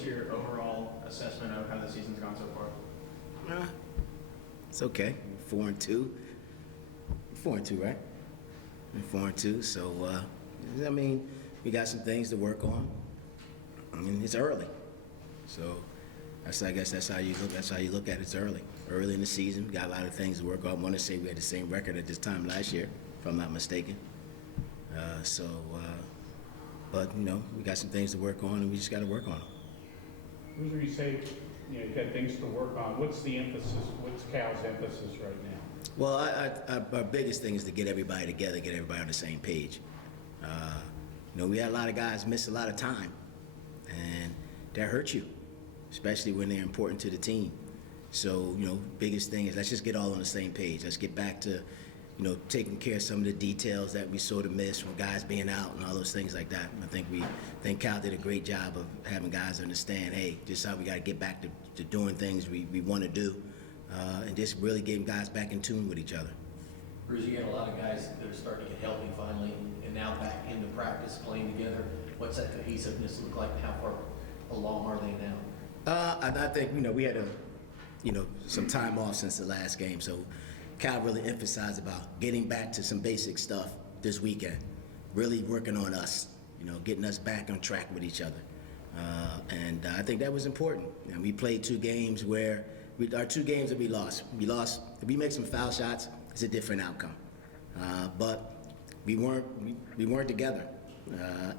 what's your overall assessment of how the season's gone so far? It's okay. 4-2. 4-2, right? 4-2. So, I mean, we got some things to work on. I mean, it's early. So, I guess that's how you look. That's how you look at it. It's early. Early in the season, we got a lot of things to work on. I want to say we had the same record at this time last year, if I'm not mistaken. But you know, we got some things to work on, and we just got to work on them. When you say you've got things to work on, what's the emphasis? What's Cal's emphasis right now? Well, our biggest thing is to get everybody together, get everybody on the same page. You know, we had a lot of guys miss a lot of time, and that hurts you, especially when they're important to the team. So, you know, biggest thing is let's just get all on the same page. Let's get back to, you know, taking care of some of the details that we sort of missed from guys being out and all those things like that. I think Cal did a great job of having guys understand, hey, this is how we got to get back to doing things we want to do, and just really getting guys back in tune with each other. Bruce, you got a lot of guys that are starting to get healthy finally, and now back into practice, playing together. What's that cohesiveness look like? How far along are they now? I think, you know, we had some time off since the last game, so Cal really emphasized about getting back to some basic stuff this weekend, really working on us, you know, getting us back on track with each other. And I think that was important. And we played 2 games where our 2 games that we lost. If we make some foul shots, it's a different outcome. But we weren't together,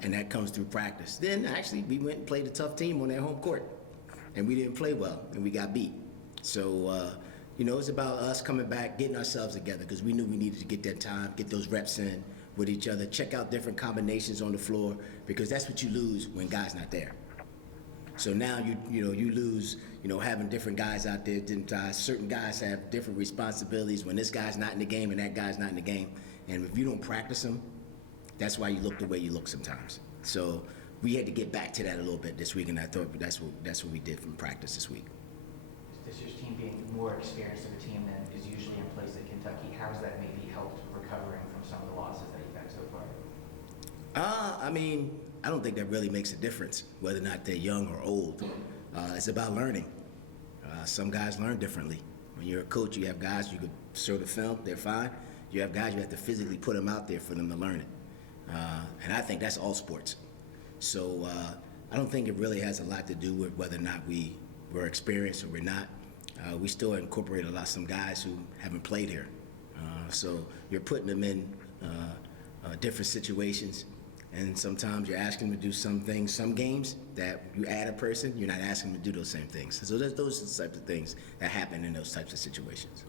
and that comes through practice. Then actually we went and played a tough team on their home court, and we didn't play well, and we got beat. So, you know, it's about us coming back, getting ourselves together, because we knew we needed to get that time, get those reps in with each other, check out different combinations on the floor, because that's what you lose when guys not there. So now you lose, you know, having different guys out there. Certain guys have different responsibilities when this guy's not in the game and that guy's not in the game. And if you don't practice them, that's why you look the way you look sometimes. So we had to get back to that a little bit this week, and I thought that's what we did from practice this week. This year's team being more experienced of a team than is usually in place at Kentucky, how has that maybe helped recovering from some of the losses that you've had so far? I mean, I don't think that really makes a difference, whether or not they're young or old. It's about learning. Some guys learn differently. When you're a coach, you have guys you could show the film, they're fine. You have guys you have to physically put them out there for them to learn it. And I think that's all sports. So I don't think it really has a lot to do with whether or not we're experienced or we're not. We still incorporate some guys who haven't played here. So you're putting them in different situations, and sometimes you're asking them to do some things, some games that you add a person, you're not asking them to do those same things. So those are the types of things that happen in those types of situations. I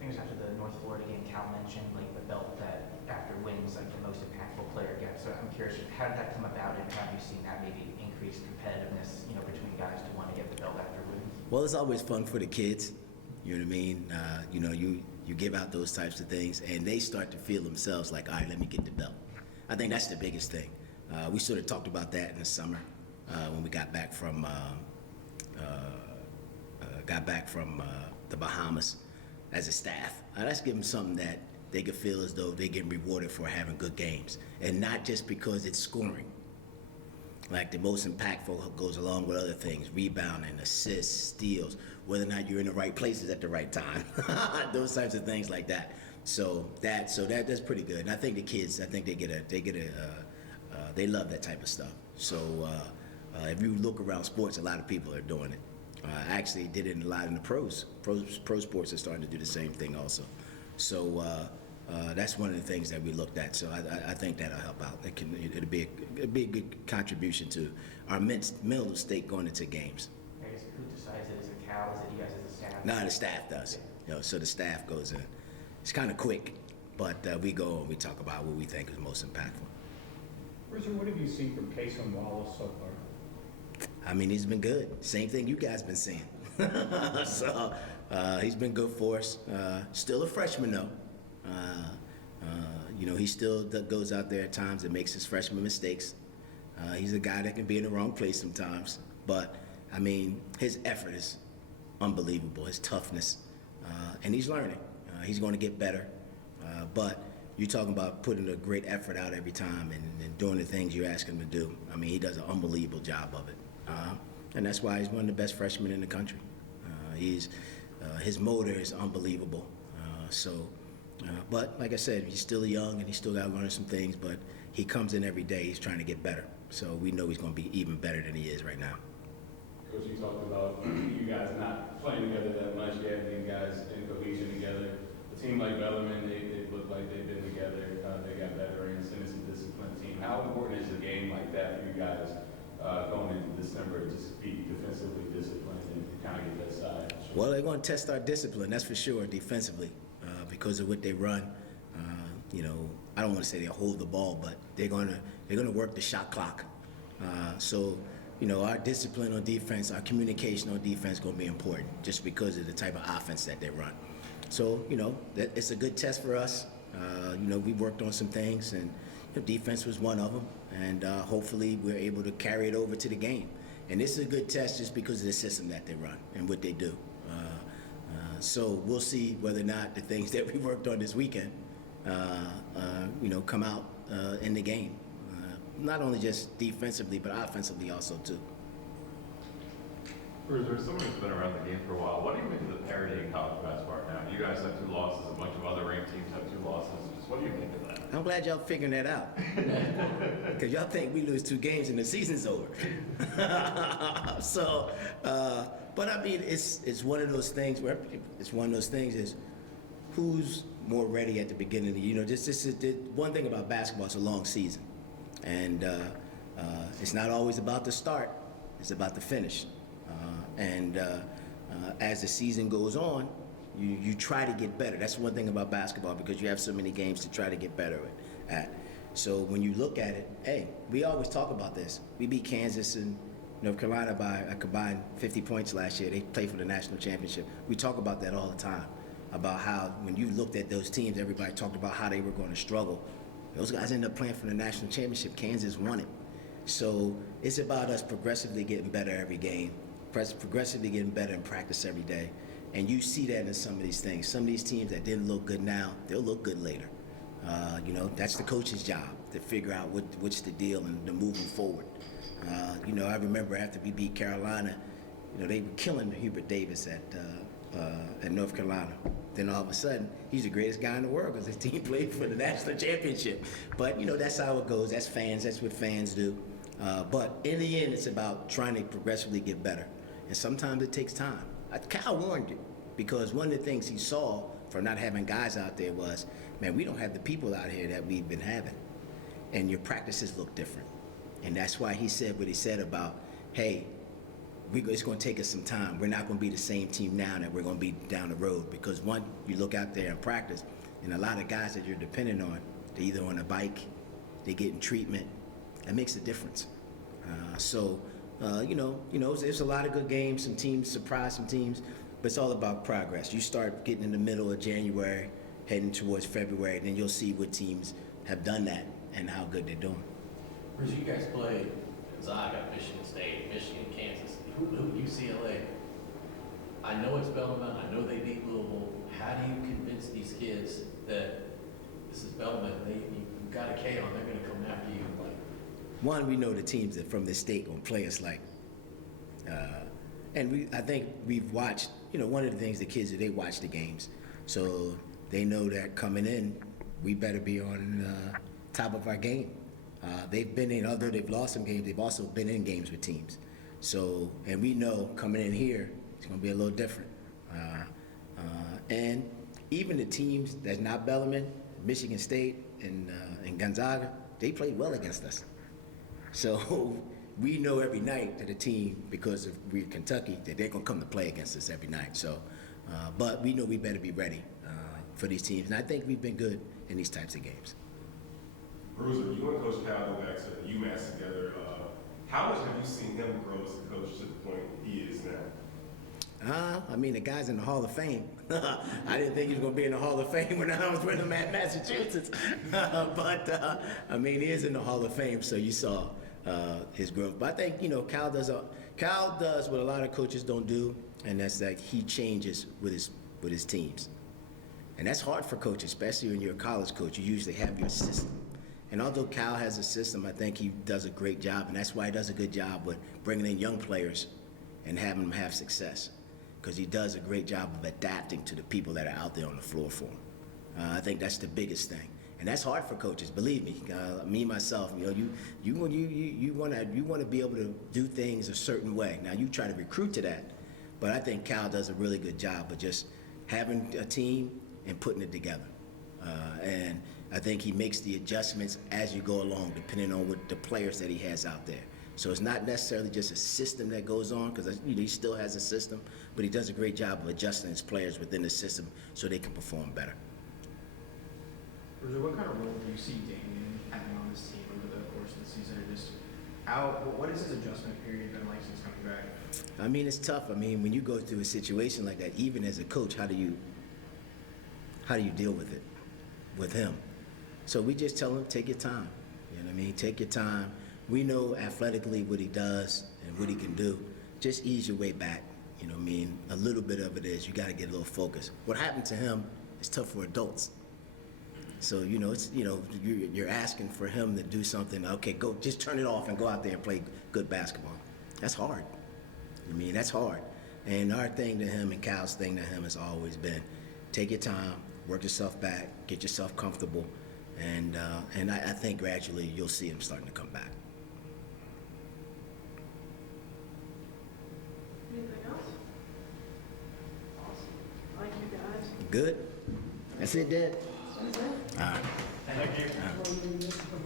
think it was after the North Florida game, Cal mentioned like the belt that after wins, like the most impactful player gets. So I'm curious, how did that come about, and have you seen that maybe increase competitiveness, you know, between guys to want to get the belt after wins? Well, it's always fun for the kids. You know what I mean? You know, you give out those types of things, and they start to feel themselves like, all right, let me get the belt. I think that's the biggest thing. We sort of talked about that in the summer when we got back from the Bahamas as a staff. Let's give them something that they could feel as though they're getting rewarded for having good games, and not just because it's scoring. Like the most impactful goes along with other things, rebounding, assists, steals, whether or not you're in the right places at the right time, those types of things like that. So that's pretty good. And I think the kids, they love that type of stuff. So if you look around sports, a lot of people are doing it. I actually did it a lot in the pros. Pro sports are starting to do the same thing also. So that's one of the things that we looked at. So I think that'll help out. It'll be a good contribution to our mental state going into games. I guess who decides it? Is it Cal? Is it you guys as a staff? No, the staff does. You know, so the staff goes in. It's kind of quick, but we go and we talk about what we think is most impactful. Bruce, what have you seen from Kason Wallace so far? I mean, he's been good. Same thing you guys been seeing. So he's been good for us. Still a freshman though. You know, he still goes out there at times and makes his freshman mistakes. He's a guy that can be in the wrong place sometimes. But, I mean, his effort is unbelievable, his toughness. And he's learning. He's going to get better. But you're talking about putting a great effort out every time and doing the things you ask him to do. I mean, he does an unbelievable job of it. And that's why he's one of the best freshmen in the country. His motor is unbelievable. But like I said, he's still young and he's still got to learn some things, but he comes in every day, he's trying to get better. So we know he's going to be even better than he is right now. Coach, you talked about you guys not playing together that much yet, you guys in cohesion together. A team like Bellarmine, they look like they've been together. They got veterans, and it's a disciplined team. How important is a game like that for you guys going into December to just be defensively disciplined and kind of get that side? Well, they're going to test our discipline, that's for sure, defensively, because of what they run. I don't want to say they hold the ball, but they're going to work the shot clock. Our discipline on defense, our communication on defense is going to be important, just because of the type of offense that they run. So, it's a good test for us. We worked on some things, and defense was one of them, and hopefully we're able to carry it over to the game. And this is a good test just because of the system that they run and what they do. So we'll see whether or not the things that we worked on this weekend, come out in the game. Not only just defensively, but offensively also too. Bruiser, as someone who's been around the game for a while, what do you make of the parity in college basketball now? You guys have 2 losses, a bunch of other ranked teams have 2 losses. Just what do you think of that? I'm glad y'all figuring that out. Because y'all think we lose 2 games and the season's over. But I mean, it's one of those things where is who's more ready at the beginning of the year. This is one thing about basketball, it's a long season. And it's not always about the start, it's about the finish. As the season goes on, you try to get better. That's one thing about basketball, because you have so many games to try to get better at. So when you look at it, hey, we always talk about this. We beat Kansas and North Carolina by a combined 50 points last year. They played for the national championship. We talk about that all the time, about how when you looked at those teams, everybody talked about how they were going to struggle. Those guys ended up playing for the national championship. Kansas won it. So it's about us progressively getting better every game, progressively getting better in practice every day. And you see that in some of these things. Some of these teams that didn't look good now, they'll look good later. That's the coach's job, to figure out what's the deal and the moving forward. I remember after we beat Carolina, they were killing Hubert Davis at North Carolina. Then all of a sudden, he's the greatest guy in the world because his team played for the national championship. But, that's how it goes. That's fans. That's what fans do. But in the end, it's about trying to progressively get better. And sometimes it takes time. Cal warned you, because one of the things he saw for not having guys out there was, man, we don't have the people out here that we've been having. And your practices look different. And that's why he said what he said about, hey, it's going to take us some time. We're not going to be the same team now that we're going to be down the road, because one, you look out there and practice, and a lot of guys that you're dependent on, they're either on a bike, they're getting treatment. That makes a difference. There's a lot of good games. Some teams surprise some teams, but it's all about progress. You start getting in the middle of January, heading towards February, then you'll see what teams have done that and how good they're doing. Bruce, you guys played Gonzaga, Michigan State, Michigan, Kansas, UCLA. I know it's Bellarmine. I know they beat Louisville. How do you convince these kids that this is Bellarmine? You've got a K on. They're going to come after you. One, we know the teams that from the state gonna play us like, I think we've watched. One of the things the kids do, they watch the games, so they know that coming in, we better be on top of our game. They've been in, although they've lost some games, they've also been in games with teams. So, and we know coming in here, it's gonna be a little different. And even the teams that's not Bellarmine, Michigan State and Gonzaga, they played well against us. So we know every night that a team, because we're Kentucky, that they're gonna come to play against us every night. So, but we know we better be ready for these teams, and I think we've been good in these types of games. Bruiser, you and Coach Cal go back to UMass together. How much have you seen him grow as a coach to the point he is now? The guy's in the Hall of Fame. I didn't think he was going to be in the Hall of Fame when I was with him at Massachusetts. But he is in the Hall of Fame, so you saw his growth. But I think, Cal does what a lot of coaches don't do, and that's that he changes with his teams. And that's hard for coaches, especially when you're a college coach. You usually have your system. And although Cal has a system, I think he does a great job, and that's why he does a good job with bringing in young players and having them have success, because he does a great job of adapting to the people that are out there on the floor for him. I think that's the biggest thing, and that's hard for coaches. Believe me, me myself. You know, you want to be able to do things a certain way. Now you try to recruit to that, but I think Cal does a really good job of just having a team and putting it together. And I think he makes the adjustments as you go along, depending on what the players that he has out there. So it's not necessarily just a system that goes on, because he still has a system, but he does a great job of adjusting his players within the system so they can perform better. Bruiser, what kind of role do you see Damian having on this team over the course of the season? And just what has his adjustment period been like since coming back? I mean, it's tough. I mean, when you go through a situation like that, even as a coach, how do you deal with it, with him? So we just tell him, take your time. You know what I mean? Take your time. We know athletically what he does and what he can do. Just ease your way back. You know what I mean? A little bit of it is you got to get a little focused. What happened to him is tough for adults. So, you know, it's, you know, you're asking for him to do something. Okay, go, just turn it off and go out there and play good basketball. That's hard. I mean, that's hard. And our thing to him and Cal's thing to him has always been, take your time, work yourself back, get yourself comfortable, and I think gradually you'll see him starting to come back. Anything else? Awesome. Thank you, guys. Good? That's it, Dad? All right. Thank you. All right.